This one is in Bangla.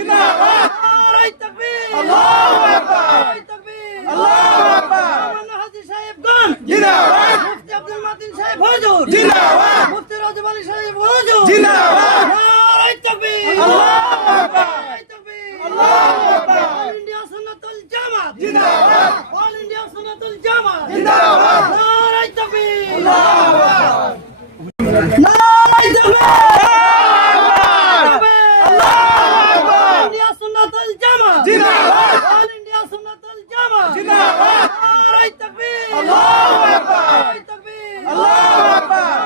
জিন্দাবাদ অল ইন্ডিয়া সনাতন জামাত জিন্দাবাদ Allah!